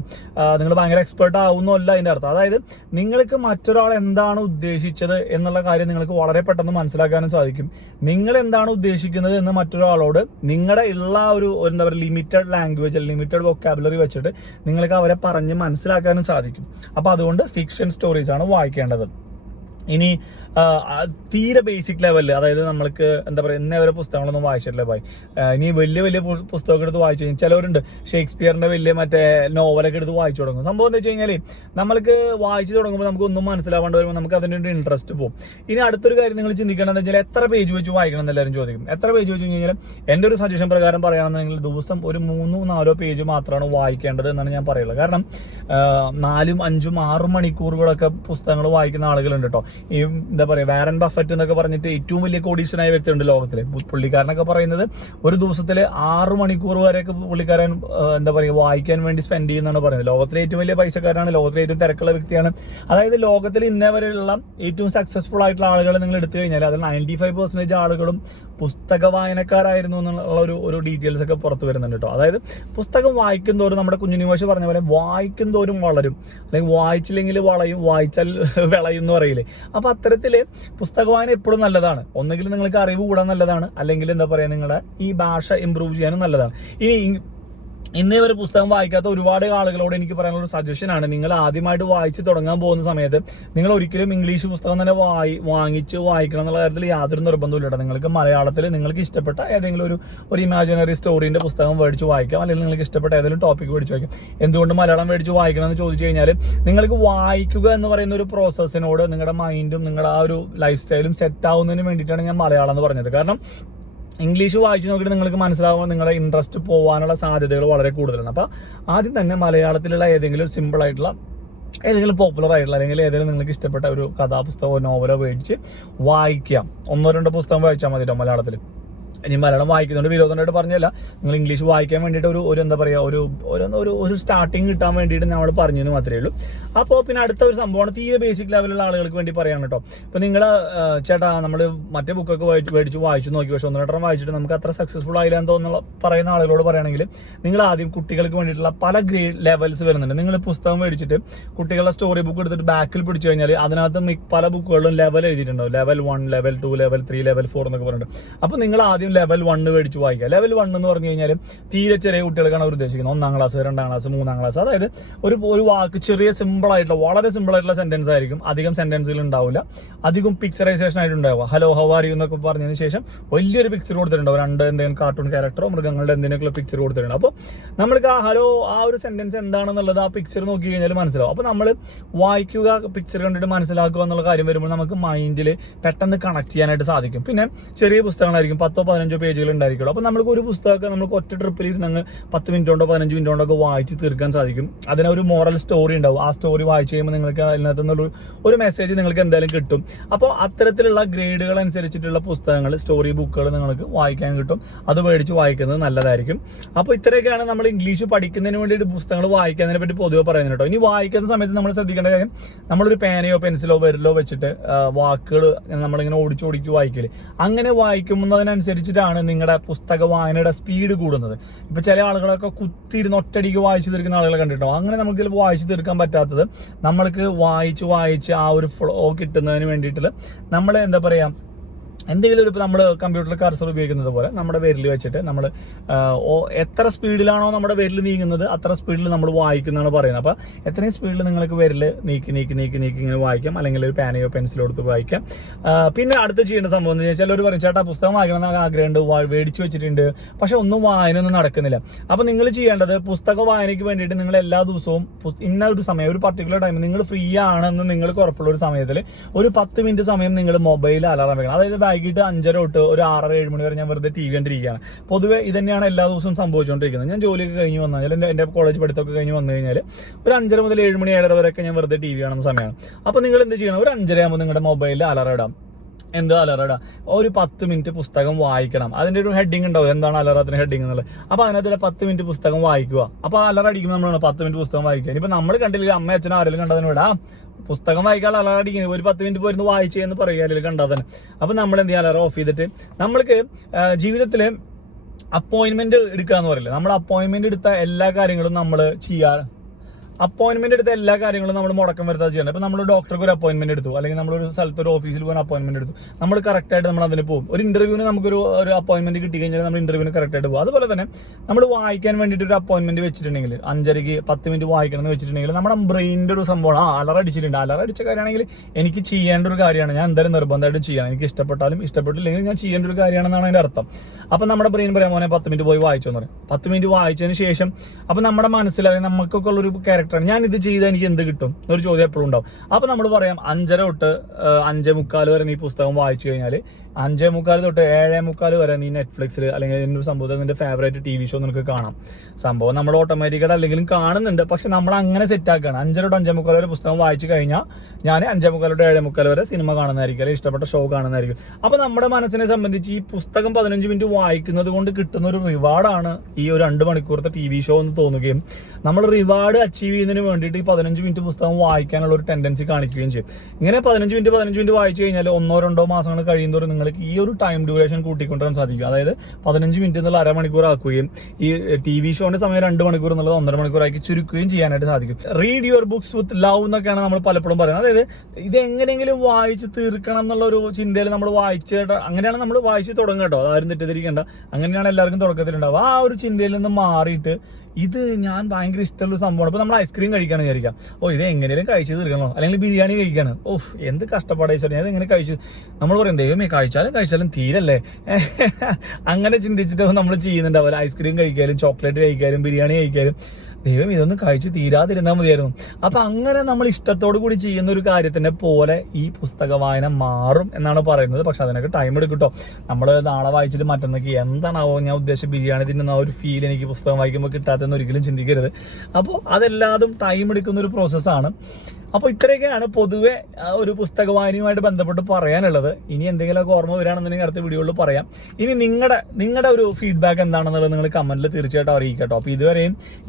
നിങ്ങൾ ഭയങ്കര എക്സ്പേർട്ട് ആവുന്നല്ല അതിൻ്റെ അർത്ഥം. അതായത് നിങ്ങൾക്ക് മറ്റൊരാൾ എന്താണ് ഉദ്ദേശിച്ചത് എന്നുള്ള കാര്യം നിങ്ങൾക്ക് വളരെ പെട്ടെന്ന് മനസ്സിലാക്കാനും സാധിക്കും. നിങ്ങൾ എന്താണ് ഉദ്ദേശിക്കുന്നത് എന്ന് മറ്റൊരാളോട് നിങ്ങളുടെ ഉള്ള ഒരു എന്താ പറയുക ലിമിറ്റഡ് ലാംഗ്വേജ്, ലിമിറ്റഡ് വൊക്കാബുലറി വെച്ചിട്ട് നിങ്ങൾക്ക് അവരെ പറഞ്ഞ് മനസ്സിലാക്കാനും സാധിക്കും. അപ്പോൾ അതുകൊണ്ട് ഫിക്ഷൻ സ്റ്റോറീസ് ആണ് വായിക്കേണ്ടത്. ഇനി തീരെ ബേസിക് ലെവലിൽ, അതായത് നമ്മൾക്ക് എന്താ പറയുക ഇന്നേ വരെ പുസ്തകങ്ങളൊന്നും വായിച്ചിട്ടില്ല പോയി. ഇനി വലിയ വലിയ പുസ്തകമൊക്കെ എടുത്ത് വായിച്ചു കഴിഞ്ഞാൽ ചിലവരുണ്ട് ഷേക്സ്പിയറിന്റെ വലിയ മറ്റേ നോവലൊക്കെ എടുത്ത് വായിച്ചു തുടങ്ങും. സംഭവം എന്താ വെച്ച് കഴിഞ്ഞാൽ നമ്മൾക്ക് വായിച്ചു തുടങ്ങുമ്പോൾ നമുക്ക് ഒന്നും മനസ്സിലാവാണ്ട് വരുമ്പോൾ നമുക്ക് അതിൻ്റെ ഒരു ഇൻട്രസ്റ്റ് പോകും. ഇനി അടുത്തൊരു കാര്യം നിങ്ങൾ ചിന്തിക്കേണ്ടത് വെച്ചാൽ എത്ര പേജ് വെച്ച് വായിക്കണം എന്ന് എല്ലാവരും ചോദിക്കും. എത്ര പേജ് വെച്ച് കഴിഞ്ഞാൽ എൻ്റെ ഒരു സജഷൻ പ്രകാരം പറയുകയാണെന്നുണ്ടെങ്കിൽ ദിവസം ഒരു 3-4 പേജ് മാത്രമാണ് വായിക്കേണ്ടത് എന്നാണ് ഞാൻ പറയുള്ളത്. കാരണം 4, 5, 6 മണിക്കൂറുകളൊക്കെ പുസ്തകങ്ങൾ വായിക്കുന്ന ആളുകളുണ്ട് കേട്ടോ. ഈ എന്താ പറയുക വാരൻ ബഫറ്റ് എന്നൊക്കെ പറഞ്ഞിട്ട് ഏറ്റവും വലിയ കോടീശ്വരനായ വ്യക്തിയുണ്ട് ലോകത്തിൽ. പുള്ളിക്കാരനൊക്കെ പറയുന്നത് ഒരു ദിവസത്തിൽ 6 മണിക്കൂർ വരെയൊക്കെ പുള്ളിക്കാരൻ എന്താ പറയുക വായിക്കാൻ വേണ്ടി സ്പെൻഡ് ചെയ്യുന്നതാണ് പറയുന്നത്. ലോകത്തിലെ ഏറ്റവും വലിയ പൈസക്കാരാണ്, ലോകത്തിലെ ഏറ്റവും തിരക്കുള്ള വ്യക്തിയാണ്. അതായത് ലോകത്തിൽ ഇന്നേ വരെയുള്ള ഏറ്റവും സക്സസ്ഫുൾ ആയിട്ടുള്ള ആളുകളെ നിങ്ങൾ എടുത്തു കഴിഞ്ഞാൽ അതിൽ 95% ആളുകളും പുസ്തക വായനക്കാരായിരുന്നു എന്നുള്ള ഒരു ഡീറ്റെയിൽസ് ഒക്കെ പുറത്തു വരുന്നുണ്ട് കേട്ടോ. അതായത് പുസ്തകം വായിക്കും തോറും നമ്മുടെ കുഞ്ഞുനിവാശ് പറഞ്ഞ പോലെ വായിക്കും തോറും വളരും, അല്ലെങ്കിൽ വായിച്ചില്ലെങ്കിൽ വളയും, വായിച്ചാൽ വിളയും എന്ന് പറയില്ലേ. അപ്പൊ അത്തരത്തില് പുസ്തക വായന എപ്പോഴും നല്ലതാണ്. ഒന്നുകിൽ നിങ്ങൾക്ക് അറിവ് കൂടാൻ നല്ലതാണ്, അല്ലെങ്കിൽ എന്താ പറയാ നിങ്ങളുടെ ഈ ഭാഷ ഇമ്പ്രൂവ് ചെയ്യാനും നല്ലതാണ്. ഇന്നേ വരെ പുസ്തകം വായിക്കാത്ത ഒരുപാട് ആളുകളോട് എനിക്ക് പറയാനുള്ള ഒരു സജഷനാണ്, നിങ്ങൾ ആദ്യമായിട്ട് വായിച്ച് തുടങ്ങാൻ പോകുന്ന സമയത്ത് നിങ്ങൾ ഒരിക്കലും ഇംഗ്ലീഷ് പുസ്തകം തന്നെ വാങ്ങിച്ച് വായിക്കണം എന്നുള്ള കാര്യത്തിൽ യാതൊരു നിർബന്ധമില്ല. നിങ്ങൾക്ക് മലയാളത്തിൽ നിങ്ങൾക്ക് ഇഷ്ടപ്പെട്ട ഏതെങ്കിലും ഒരു ഇമാജിനറി സ്റ്റോറിന്റെ പുസ്തകം മേടിച്ച് വായിക്കാം, അല്ലെങ്കിൽ നിങ്ങൾക്ക് ഇഷ്ടപ്പെട്ട ഏതെങ്കിലും ടോപ്പിക് മേടിച്ച് വായിക്കാം. എന്തുകൊണ്ട് മലയാളം മേടിച്ച് വായിക്കണം എന്ന് ചോദിച്ചു കഴിഞ്ഞാൽ നിങ്ങൾക്ക് വായിക്കുക എന്ന് പറയുന്ന ഒരു പ്രോസസ്സിനോട് നിങ്ങളുടെ മൈൻഡും നിങ്ങളുടെ ആ ഒരു ലൈഫ് സ്റ്റൈലും സെറ്റ് ആവുന്നതിന് വേണ്ടിയിട്ടാണ് ഞാൻ മലയാളം എന്ന് പറഞ്ഞത്. കാരണം ഇംഗ്ലീഷ് വായിച്ച് നോക്കിയിട്ട് നിങ്ങൾക്ക് മനസ്സിലാവുമ്പോൾ നിങ്ങളുടെ ഇൻട്രസ്റ്റ് പോകാനുള്ള സാധ്യതകൾ വളരെ കൂടുതലാണ്. അപ്പോൾ ആദ്യം തന്നെ മലയാളത്തിലുള്ള ഏതെങ്കിലും സിമ്പിൾ ആയിട്ടുള്ള ഏതെങ്കിലും പോപ്പുലർ ആയിട്ടുള്ള അല്ലെങ്കിൽ ഏതെങ്കിലും നിങ്ങൾക്ക് ഇഷ്ടപ്പെട്ട ഒരു കഥാപുസ്തകമോ നോവലോ മേടിച്ച് വായിക്കാം. 1-2 പുസ്തകം വായിച്ചാൽ മതിയോ മലയാളത്തിൽ. ഇനി മലയാളം വായിക്കുന്നതുകൊണ്ട് വിരോധമായിട്ട് പറഞ്ഞല്ല, നിങ്ങൾ ഇംഗ്ലീഷ് വായിക്കാൻ വേണ്ടിയിട്ട് ഒരു എന്താ പറയുക ഒരു സ്റ്റാർട്ടിങ് കിട്ടാൻ വേണ്ടിയിട്ട് നമ്മൾ പറഞ്ഞെന്ന് മാത്രമേ ഉള്ളൂ. അപ്പോൾ പിന്നെ അടുത്ത ഒരു സംഭവമാണ് തീരെ ബേസിക് ലെവലുള്ള ആളുകൾക്ക് വേണ്ടി പറയാണ് കേട്ടോ. ഇപ്പം നിങ്ങൾ ചേട്ടാ നമ്മൾ മറ്റേ ബുക്കൊക്കെ മേടിച്ച് വായിച്ചു നോക്കി, പക്ഷെ 1-2 വായിച്ചിട്ട് നമുക്ക് അത്ര സക്സസ്ഫുൾ ആയില്ല എന്ന് തോന്നുന്ന പറയുന്ന ആളുകളോട് പറയുകയാണെങ്കിൽ നിങ്ങൾ ആദ്യം കുട്ടികൾക്ക് വേണ്ടിയിട്ടുള്ള പല ഗ്രേഡ് ലെവൽസ് വരുന്നുണ്ട്. നിങ്ങൾ പുസ്തകം മേടിച്ചിട്ട് കുട്ടികളുടെ സ്റ്റോറി ബുക്ക് എടുത്തിട്ട് ബാക്കിൽ പിടിച്ചു കഴിഞ്ഞാൽ അതിനകത്ത് പല ബുക്കുകളിലും ലെവൽ എഴുതിയിട്ടുണ്ടാവും. ലെവൽ 1, ലെവൽ 2, ലെവൽ 3, ലെവൽ 4 എന്നൊക്കെ പറഞ്ഞിട്ട്. അപ്പോൾ നിങ്ങൾ ആദ്യം ലെവൽ 1 മേടിച്ച് വായിക്കുക. ലെവൽ 1 എന്ന് പറഞ്ഞു കഴിഞ്ഞാൽ തീരെ ചെറിയ കുട്ടികൾക്കാണ് അവർ ഉദ്ദേശിക്കുന്നത്. 1-ാം ക്ലാസ്, 2-ാം ക്ലാസ്, 3-ാം ക്ലാസ്. അതായത് ഒരു വാക്ക് ചെറിയ വളരെ സിമ്പിൾ ആയിട്ടുള്ള സെന്റൻസ് ആയിരിക്കും. അധികം സെന്റൻസുകൾ ഉണ്ടാവില്ല, അധികം പിക്ചറൈസേഷൻ ആയിട്ട് ഉണ്ടാവുക. ഹലോ ഹൗ ആർ യു എന്നൊക്കെ പറഞ്ഞതിന് ശേഷം വലിയൊരു പിക്ചർ കൊടുത്തിട്ടുണ്ടാവും. 2 എന്തെങ്കിലും കാർട്ടൂൺ ക്യാരക്ടറോ മൃഗങ്ങളുടെ എന്തെങ്കിലും പിക്ചർ കൊടുത്തിട്ടുണ്ട്. അപ്പോൾ നമ്മൾക്ക് ആ ഒരു സെന്റൻസ് എന്താണെന്നുള്ളത് ആ പിക്ചർ നോക്കി കഴിഞ്ഞാൽ മനസ്സിലാവും. അപ്പോൾ നമ്മൾ വായിക്കുക, പിക്ചർ കണ്ടിട്ട് മനസ്സിലാക്കുക എന്നുള്ള കാര്യം വരുമ്പോൾ നമുക്ക് മൈൻഡിൽ പെട്ടെന്ന് കണക്ട് ചെയ്യാനായിട്ട് സാധിക്കും. പിന്നെ ചെറിയ പുസ്തകങ്ങളായിരിക്കും, 10-15 പേജുകൾ ഉണ്ടായിരിക്കുള്ളൂ. അപ്പോൾ നമുക്ക് ഒരു പുസ്തകമൊക്കെ നമുക്ക് ഒറ്റ ട്രിപ്പിൽ ഇരുന്ന് 10 മിനിറ്റ് കൊണ്ടോ 15 മിനിറ്റ് കൊണ്ടോ ഒക്കെ വായിച്ച് തീർക്കാൻ സാധിക്കും. അതിനൊരു മോറൽ സ്റ്റോറി ഉണ്ടാവും. ആ സ്റ്റോറി വായിച്ച് കഴിയുമ്പോൾ നിങ്ങൾക്ക് അതിനകത്ത് നിന്നുള്ള ഒരു മെസ്സേജ് നിങ്ങൾക്ക് എന്തായാലും കിട്ടും. അപ്പോൾ അത്തരത്തിലുള്ള ഗ്രേഡുകൾ അനുസരിച്ചിട്ടുള്ള പുസ്തകങ്ങൾ, സ്റ്റോറി ബുക്കുകൾ നിങ്ങൾക്ക് വായിക്കാൻ കിട്ടും. അത് മേടിച്ച് വായിക്കുന്നത് നല്ലതായിരിക്കും. അപ്പോൾ ഇത്രയൊക്കെയാണ് നമ്മൾ ഇംഗ്ലീഷ് പഠിക്കുന്നതിന് വേണ്ടിയിട്ട് പുസ്തകങ്ങൾ വായിക്കുന്നതിനെ പറ്റി പൊതുവെ പറയുന്നത് കേട്ടോ. ഇനി വായിക്കുന്ന സമയത്ത് നമ്മൾ ശ്രദ്ധിക്കേണ്ട കാര്യം, നമ്മളൊരു പേനയോ പെൻസിലോ വിരലോ വെച്ചിട്ട് വാക്കുകൾ നമ്മളിങ്ങനെ ഓടിച്ച് വായിക്കില്ലേ, അങ്ങനെ വായിക്കുന്നതിനനുസരിച്ചിട്ടാണ് നിങ്ങളുടെ പുസ്തക വായനയുടെ സ്പീഡ് കൂടുന്നത്. ഇപ്പൊ ചില ആളുകളൊക്കെ കുത്തിയിരുന്ന് ഒറ്റയടിക്ക് വായിച്ചു തീർക്കുന്ന ആളുകളെ കണ്ടിട്ടോ. അങ്ങനെ നമുക്ക് ചിലപ്പോൾ വായിച്ചു തീർക്കാൻ പറ്റാത്തത് നമ്മൾക്ക് വായിച്ച് ആ ഒരു ഫ്ലോ കിട്ടുന്നതിന് വേണ്ടിയിട്ട് നമ്മൾ എന്താ പറയാ എന്തെങ്കിലും ഒരു നമ്മൾ കമ്പ്യൂട്ടറിൽ കർസർ ഉപയോഗിക്കുന്നത് പോലെ നമ്മുടെ വിരൽ വെച്ചിട്ട് നമ്മൾ എത്ര സ്പീഡിലാണോ നമ്മുടെ വിരൽ നീങ്ങുന്നത് അത്ര സ്പീഡിൽ നമ്മൾ വായിക്കുന്നതാണ് പറയുന്നത്. അപ്പോൾ എത്രയും സ്പീഡിൽ നിങ്ങൾക്ക് വിരൽ നീക്കി ഇങ്ങനെ വായിക്കാം, അല്ലെങ്കിൽ ഒരു പേനയോ പെൻസിലോ എടുത്ത് വായിക്കാം. പിന്നെ അടുത്ത് ചെയ്യേണ്ട സംഭവം എന്ന് വെച്ചാൽ ചിലർ പറയും ചേട്ടാ പുസ്തകം വായിക്കണം എന്ന് ആഗ്രഹമുണ്ട്, മേടിച്ചു വെച്ചിട്ടുണ്ട്, പക്ഷെ വായനയൊന്നും നടക്കുന്നില്ല. അപ്പോൾ നിങ്ങൾ ചെയ്യേണ്ടത് പുസ്തക വായനയ്ക്ക് വേണ്ടിയിട്ട് നിങ്ങൾ എല്ലാ ദിവസവും ഇന്ന ഒരു സമയം, ഒരു പർട്ടിക്കുലർ ടൈം നിങ്ങൾ ഫ്രീ ആണെന്ന് നിങ്ങൾക്ക് ഉറപ്പുള്ള ഒരു സമയത്തിൽ ഒരു 10 മിനിറ്റ് സമയം നിങ്ങൾ മൊബൈൽ അലാറം വെക്കണം. അതായത് വൈകിട്ട് 5:30 തൊട്ട് ഒരു 6-7 മണി വരെ ഞാൻ വെറുതെ TV കണ്ടിരിക്കുകയാണ്. പൊതുവെ ഇതന്നെയാണ് എല്ലാ ദിവസവും സംഭവിച്ചുകൊണ്ടിരിക്കുന്നത്. ഞാൻ ജോലിയൊക്കെ കഴിഞ്ഞ് വന്നാൽ എൻ്റെ കോളേജ് പഠിത്തമൊക്കെ കഴിഞ്ഞ് വന്നു കഴിഞ്ഞാൽ ഒരു 5:30 മുതൽ 7 മണി 7:30 വരെയൊക്കെ ഞാൻ വെറുതെ TV കാണുന്ന സമയമാണ്. അപ്പോൾ നിങ്ങൾ എന്ത് ചെയ്യണം, ഒരു 5:30 ആകുമ്പോൾ നിങ്ങളുടെ മൊബൈലിൽ അലാറം ഇടാം. എന്താ അലറ ഒരു 10 മിനിറ്റ് പുസ്തകം വായിക്കണം. അതിൻ്റെ ഒരു ഹെഡിങ് ഉണ്ടാവും, എന്താണ് അലറത്തിന് ഹെഡിങ് എന്നുള്ളത്. അപ്പോൾ അതിനകത്ത് 10 മിനിറ്റ് പുസ്തകം വായിക്കുക. അപ്പോൾ അലറ അടിക്കുമ്പോൾ നമ്മൾ 10 മിനിറ്റ് പുസ്തകം വായിക്കുക. ഇനിയിപ്പോൾ നമ്മൾ കണ്ടില്ല, അമ്മ അച്ഛനും ആരെങ്കിലും കണ്ടതിന് വിടാം പുസ്തകം വായിക്കാൻ അലറ അടിക്കുന്നത്, ഒരു 10 മിനിറ്റ് പോയിരുന്നു വായിച്ചെന്ന് പറയുക അല്ലെങ്കിൽ കണ്ടാൽ തന്നെ. അപ്പോൾ നമ്മൾ എന്ത് ചെയ്യുക, അലറ ഓഫ് ചെയ്തിട്ട് നമ്മൾക്ക് ജീവിതത്തിൽ അപ്പോയിൻമെന്റ് എടുക്കുക എന്ന് പറയില്ല, നമ്മൾ അപ്പോയിൻമെന്റ് എടുത്ത എല്ലാ കാര്യങ്ങളും നമ്മൾ ചെയ്യാറ് അപ്പോയിന്റ്മെന്റ് എടുത്ത എല്ലാ കാര്യങ്ങളും നമ്മൾ മുടക്കം വരുത്താതെ ചെയ്യണം. ഇപ്പൊ നമ്മൾ ഡോക്ടർക്ക് ഒരു അപ്പോയിന്റ്മെന്റ് എടുത്തു, അല്ലെങ്കിൽ നമ്മളൊരു സ്ഥലത്ത് ഒരു ഓഫീസിൽ പോകാൻ അപ്പോയിന്റ്മെന്റ് എടുത്തു, നമ്മൾ കറക്റ്റ് ആയിട്ട് നമ്മൾ അതിന് പോകും. ഒരു ഇന്റർവ്യൂവിന് നമുക്കൊരു അപ്പോയിന്റ്മെന്റ് കിട്ടി കഴിഞ്ഞാൽ നമ്മൾ ഇന്റർവ്യൂവിന് കറക്റ്റ് ആയിട്ട് പോകും. അതുപോലെ തന്നെ നമ്മൾ വായിക്കാൻ വേണ്ടിയിട്ട് ഒരു അപ്പോയിന്റ്മെന്റ് വെച്ചിട്ടുണ്ടെങ്കിൽ 5:30 10 മിനിറ്റ് വായിക്കണം എന്ന് വെച്ചിട്ടുണ്ടെങ്കിൽ നമ്മുടെ ബ്രെയിനിന്റെ ഒരു സംഭവമാണ് അലറടിച്ചിട്ടുണ്ട്. അലറടിച്ച കാര്യമാണെങ്കിൽ എനിക്ക് ചെയ്യേണ്ട ഒരു കാര്യമാണ്, ഞാൻ എന്തായാലും നിർബന്ധമായിട്ടും ചെയ്യണം. എനിക്ക് ഇഷ്ടപ്പെട്ടാലും ഇഷ്ടപ്പെട്ടില്ലെങ്കിൽ ഞാൻ ചെയ്യേണ്ട ഒരു കാര്യമാണെന്നാണ് അതിന്റെ അർത്ഥം. അപ്പൊ നമ്മുടെ ബ്രെയിൻ പറയാൻ മോനെ 10 മിനിറ്റ് പോയി വായിച്ചോന്ന് പറയും. 10 മിനിറ്റ് വായിച്ചതിന് ശേഷം അപ്പൊ നമ്മുടെ മനസ്സിലായി നമുക്കൊക്കെ ഉള്ളൊരു ക്യാരക്ടറാണ്, ഞാൻ ഇത് ചെയ്താൽ എനിക്ക് എന്ത് കിട്ടും എന്നൊരു ചോദ്യം എപ്പോഴും ഉണ്ടാവും. അപ്പൊ നമ്മൾ പറയാം 5:30 തൊട്ട് 5:45 വരെ നീ പുസ്തകം വായിച്ചു കഴിഞ്ഞാൽ 5:45 തൊട്ട് 7:45 വരെ നീ നെറ്റ്ഫ്ലിക്സിൽ അല്ലെങ്കിൽ ഇതിന്റെ സംഭവത്തിൽ നിന്റെ ഫേവറേറ്റ് TV ഷോ നിനക്ക് കാണാം. സംഭവം നമ്മൾ ഓട്ടോമാറ്റിക്കായിട്ട് അല്ലെങ്കിലും കാണുന്നുണ്ട്, പക്ഷെ നമ്മൾ അങ്ങനെ സെറ്റ് ആക്കുകയാണ്. 5:30 തൊട്ട് 5:45 വരെ പുസ്തകം വായിച്ചു കഴിഞ്ഞാൽ ഞാൻ 5:45 തൊട്ട് 7:45 വരെ സിനിമ കാണുന്നതായിരിക്കും, അല്ലെങ്കിൽ ഇഷ്ടപ്പെട്ട ഷോ കാണുന്നതായിരിക്കും. അപ്പൊ നമ്മുടെ മനസ്സിനെ സംബന്ധിച്ച് ഈ പുസ്തകം 15 മിനിറ്റ് വായിക്കുന്നത് കൊണ്ട് കിട്ടുന്ന ഒരു റിവാർഡാണ് ഈ ഒരു 2 മണിക്കൂറത്തെ TV ഷോ എന്ന് തോന്നുകയും നമ്മൾ റിവാർഡ് അച്ചീവ് ചെയ്യുന്നതിന് വേണ്ടിയിട്ട് ഈ 15 മിനിറ്റ് പുസ്തകം വായിക്കാനുള്ള ഒരു ടെൻഡൻസി കാണിക്കുകയും ചെയ്യും. ഇങ്ങനെ 15 മിനിറ്റ് വായിച്ചു കഴിഞ്ഞാൽ 1-2 മാസങ്ങൾ കഴിയുന്നതോറും നിങ്ങൾക്ക് ഈ ഒരു ടൈം ഡ്യൂറേഷൻ കൂട്ടിക്കൊണ്ടുവരാൻ സാധിക്കും. അതായത് 15 മിനിറ്റ് എന്നുള്ള അരമണിക്കൂർ ആക്കുകയും ഈ TV ഷോന്റെ സമയം 2 മണിക്കൂർ എന്നുള്ളത് 1.5 മണിക്കൂറാക്കി ചുരുക്കുകയും ചെയ്യാനായിട്ട് സാധിക്കും. Read your books with love എന്നൊക്കെയാണ് നമ്മൾ പലപ്പോഴും പറയുന്നത്. അതായത് ഇത് എങ്ങനെയെങ്കിലും വായിച്ച് തീർക്കണം എന്നുള്ള ഒരു ചിന്തയിൽ നമ്മൾ അങ്ങനെയാണ് നമ്മൾ വായിച്ച് തുടങ്ങുക കേട്ടോ, ആരും തെറ്റിദ്ധരിക്കേണ്ട. അങ്ങനെയാണ് എല്ലാവർക്കും തുടക്കത്തിലുണ്ടാവുക. ആ ഒരു ചിന്തയിൽ നിന്ന് മാറിയിട്ട് ഇത് ഞാൻ ഭയങ്കര ഇഷ്ടമുള്ള സംഭവമാണ്. ഇപ്പൊ നമ്മൾ ഐസ്ക്രീം കഴിക്കാന്ന് വിചാരിക്കാം, ഇത് എങ്ങനെയും കഴിച്ചു തീർക്കണോ, അല്ലെങ്കിൽ ബിരിയാണി കഴിക്കാണ്, എന്ത് കഷ്ടപ്പാടായി സാർ ഞാൻ എങ്ങനെ കഴിച്ചു. നമ്മൾ പറയും ദൈവമേ കഴിച്ചാലും തീരല്ലേ അങ്ങനെ ചിന്തിച്ചിട്ട് നമ്മൾ ചെയ്യുന്നുണ്ടാവില്ല. ഐസ്ക്രീം കഴിക്കാനും ചോക്ലേറ്റ് കഴിക്കാനും ബിരിയാണി കഴിക്കാനും ദൈവം ഇതൊന്നും കഴിച്ച് തീരാതിരുന്നാൽ മതിയായിരുന്നു. അപ്പൊ അങ്ങനെ നമ്മൾ ഇഷ്ടത്തോടു കൂടി ചെയ്യുന്ന ഒരു കാര്യത്തിനെ പോലെ ഈ പുസ്തക വായന മാറും എന്നാണ് പറയുന്നത്. പക്ഷെ അതിനൊക്കെ ടൈം എടുക്കും കേട്ടോ. നമ്മൾ നാളെ വായിച്ചിട്ട് മറ്റന്നൊക്കെ എന്താണാവോ ഞാൻ ഉദ്ദേശിച്ച ബിരിയാണി തിന്നുന്ന ഒരു ഫീൽ എനിക്ക് പുസ്തകം വായിക്കുമ്പോൾ കിട്ടാത്തെന്ന് ഒരിക്കലും ചിന്തിക്കരുത്. അപ്പോൾ അതെല്ലാതും ടൈം എടുക്കുന്ന ഒരു പ്രോസസ്സാണ്. അപ്പോൾ ഇത്രയൊക്കെയാണ് പൊതുവെ ഒരു പുസ്തക വായനയുമായിട്ട് ബന്ധപ്പെട്ട് പറയാനുള്ളത്. ഇനി എന്തെങ്കിലുമൊക്കെ ഓർമ്മ വരികയാണെന്നുണ്ടെങ്കിൽ അടുത്ത വീഡിയോയിൽ പറയാം. ഇനി നിങ്ങളുടെ ഒരു ഫീഡ്ബാക്ക് എന്താണെന്നുള്ളത് നിങ്ങൾ കമന്റിൽ തീർച്ചയായിട്ടും അറിയിക്കട്ടോ. അപ്പോൾ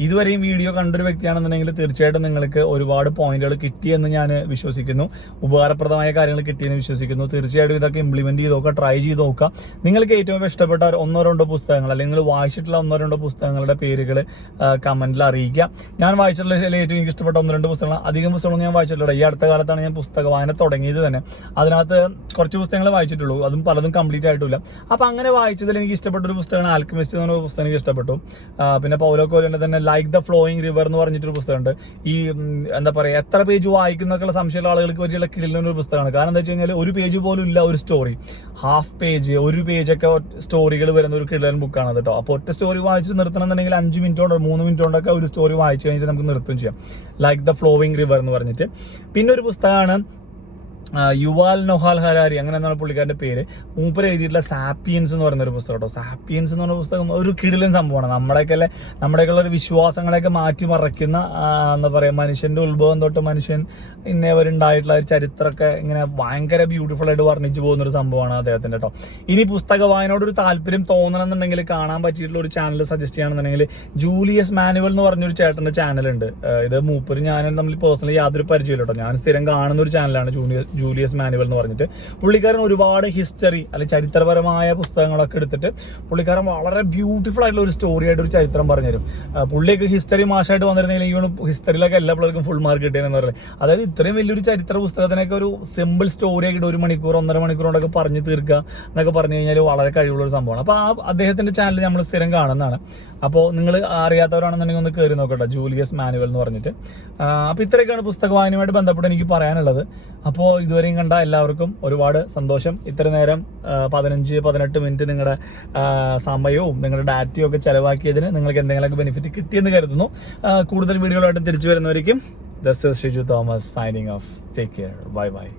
ഇതുവരെയും വീഡിയോ കണ്ടൊരു വ്യക്തിയാണെന്നുണ്ടെങ്കിൽ തീർച്ചയായിട്ടും നിങ്ങൾക്ക് ഒരുപാട് പോയിന്റുകൾ കിട്ടിയെന്ന് ഞാൻ വിശ്വസിക്കുന്നു, ഉപകാരപ്രദമായ കാര്യങ്ങൾ കിട്ടിയെന്ന് വിശ്വസിക്കുന്നു. തീർച്ചയായിട്ടും ഇതൊക്കെ ഇംപ്ലിമെന്റ് ചെയ്ത് നോക്കുക, ട്രൈ ചെയ്ത് നോക്കുക. നിങ്ങൾക്ക് ഏറ്റവും ഇഷ്ടപ്പെട്ട 1-2 പുസ്തകങ്ങൾ അല്ലെങ്കിൽ നിങ്ങൾ വായിച്ചിട്ടുള്ള 1-2 പുസ്തകങ്ങളുടെ പേരുകൾ കമന്റിൽ അറിയിക്കുക. ഞാൻ വായിച്ചിട്ടുള്ള ഏറ്റവും എനിക്ക് ഇഷ്ടപ്പെട്ട 1-2 പുസ്തകങ്ങൾ, അധികം പുസ്തകങ്ങൾ വായിച്ചിട്ടുള്ളത്. ഈ അടുത്ത കാലത്താണ് ഞാൻ പുസ്തക വായന തുടങ്ങിയത് തന്നെ. അതിനകത്ത് കുറച്ച് പുസ്തകങ്ങൾ വായിച്ചിട്ടുള്ളൂ, അതും പലതും കംപ്ലീറ്റ് ആയിട്ടില്ല. അപ്പൊ അങ്ങനെ വായിച്ചതിൽ എനിക്ക് ഇഷ്ടപ്പെട്ട ഒരു പുസ്തകമാണ് ആൽക്കമിസ്റ്റ് എന്ന പുസ്തകം എനിക്ക് ഇഷ്ടപ്പെട്ടു. പിന്നെ പൗലോ കോയിലോന്റെ തന്നെ ലൈക്ക് ദ ഫ്ലോയിങ് റിവർ എന്ന് പറഞ്ഞിട്ടൊരു പുസ്തകമുണ്ട്. ഈ എന്താ പറയാ എത്ര പേജ് വായിക്കുന്നൊക്കെയുള്ള സംശയമുള്ള ആളുകൾക്ക് പറ്റിയുള്ള കിളിലൊരു പുസ്തകമാണ്. കാരണം എന്താ വെച്ച് കഴിഞ്ഞാൽ ഒരു പേജ് പോലും ഇല്ല, ഒരു സ്റ്റോറി, ഹാഫ് പേജ്, ഒരു പേജൊക്കെ സ്റ്റോറികൾ വരുന്ന ഒരു കിളിലൻ ബുക്കാണ് കേട്ടോ. അപ്പോൾ ഒറ്റ സ്റ്റോറി വായിച്ച് നിർത്തണം എന്നുണ്ടെങ്കിൽ 5 മിനിറ്റ് കൊണ്ടോ 3 മിനിറ്റ് കൊണ്ടൊക്കെ ഒരു സ്റ്റോറി വായിച്ചു കഴിഞ്ഞിട്ട് നമുക്ക് നിർത്തുകയും ചെയ്യാം. ലൈക്ക് ദ ഫ്ലോയിങ് റിവർ എന്ന് പറഞ്ഞിട്ട്. പിന്നെ ഒരു പുസ്തകമാണ് യുവാൽ നോഹാൽ ഹരാരി, അങ്ങനെ എന്നാണ് പുള്ളിക്കാരന്റെ പേര്. മൂപ്പർ എഴുതിയിട്ടുള്ള സാപ്പിയൻസ് എന്ന് പറയുന്ന ഒരു പുസ്തകം കേട്ടോ. സാപ്പിയൻസ് എന്ന് പറഞ്ഞ പുസ്തകം ഒരു കിടിലൻ സംഭവമാണ്. നമ്മുടെയൊക്കെ ഒരു വിശ്വാസങ്ങളെയൊക്കെ മാറ്റിമറിക്കുന്ന എന്താ പറയുക, മനുഷ്യന്റെ ഉത്ഭവം തൊട്ട് മനുഷ്യൻ ഇന്നേവരുണ്ടായിട്ടുള്ള ഒരു ചരിത്രമൊക്കെ ഇങ്ങനെ ഭയങ്കര ബ്യൂട്ടിഫുൾ ആയിട്ട് വർണ്ണിച്ചു പോകുന്ന ഒരു സംഭവമാണ് അദ്ദേഹത്തിന്റെ കേട്ടോ. ഇനി പുസ്തക വായനയോട് ഒരു താല്പര്യം തോന്നണമെന്നുണ്ടെങ്കിൽ കാണാൻ പറ്റിയിട്ടുള്ള ഒരു ചാനൽ സജസ്റ്റ് ചെയ്യുകയാണെന്നുണ്ടെങ്കിൽ ജൂലിയസ് മാനുവൽ എന്ന് പറഞ്ഞൊരു ചേട്ടന്റെ ചാനലുണ്ട്. ഇത് മൂപ്പര് ഞാനും തമ്മിൽ പേഴ്സണലി യാതൊരു പരിചയമില്ല കേട്ടോ. ഞാൻ സ്ഥിരം കാണുന്ന ഒരു ചാനലാണ് ജൂലിയസ് മാനുവൽ എന്ന് പറഞ്ഞിട്ട്. പുള്ളിക്കാരൻ ഒരുപാട് ഹിസ്റ്ററി അല്ലെങ്കിൽ ചരിത്രപരമായ പുസ്തകങ്ങളൊക്കെ എടുത്തിട്ട് പുള്ളിക്കാരൻ വളരെ ബ്യൂട്ടിഫുൾ ആയിട്ടുള്ള ഒരു സ്റ്റോറി ആയിട്ട് ഒരു ചരിത്രം പറഞ്ഞുതരും. പുള്ളിയൊക്കെ ഹിസ്റ്ററി മാഷായിട്ട് വന്നിരുന്നെങ്കിൽ ഈ ഹിസ്റ്ററിയിലൊക്കെ എല്ലാ പിള്ളേർക്കും ഫുൾ മാർക്ക് കിട്ടിയെന്ന് പറയുന്നത്. അതായത് ഇത്രയും വലിയൊരു ചരിത്ര പുസ്തകത്തിനൊക്കെ ഒരു സിമ്പിൾ സ്റ്റോറി ആയിട്ട് 1 മണിക്കൂർ 1.5 മണിക്കൂർ കൊണ്ടൊക്കെ പറഞ്ഞു തീർക്കുക എന്നൊക്കെ പറഞ്ഞു കഴിഞ്ഞാൽ വളരെ കഴിവുള്ള ഒരു സംഭവമാണ്. അപ്പോൾ അദ്ദേഹത്തിന്റെ ചാനൽ നമ്മൾ സ്ഥിരം കാണുന്നതാണ്. അപ്പോൾ നിങ്ങൾ അറിയാത്തവരാണെന്നുണ്ടെങ്കിൽ ഒന്ന് കയറി നോക്കട്ടെ, ജൂലിയസ് മാനുവൽ എന്ന് പറഞ്ഞിട്ട്. അപ്പോൾ ഇത്രയൊക്കെയാണ് പുസ്തക വായനയുമായിട്ട് ബന്ധപ്പെട്ട് എനിക്ക് പറയാനുള്ളത്. അപ്പോൾ ഇതുവരെയും കണ്ട എല്ലാവർക്കും ഒരുപാട് സന്തോഷം. ഇത്ര നേരം 15-18 മിനിറ്റ് നിങ്ങളുടെ സമയവും നിങ്ങളുടെ ഡാറ്റയും ഒക്കെ ചെലവാക്കിയതിന് നിങ്ങൾക്ക് എന്തെങ്കിലുമൊക്കെ ബെനിഫിറ്റ് കിട്ടിയെന്ന് കരുതുന്നു. കൂടുതൽ വീഡിയോകളായിട്ട് തിരിച്ചു വരുന്നവരേക്കും this is Shiju Thomas signing off. Take care. Bye by.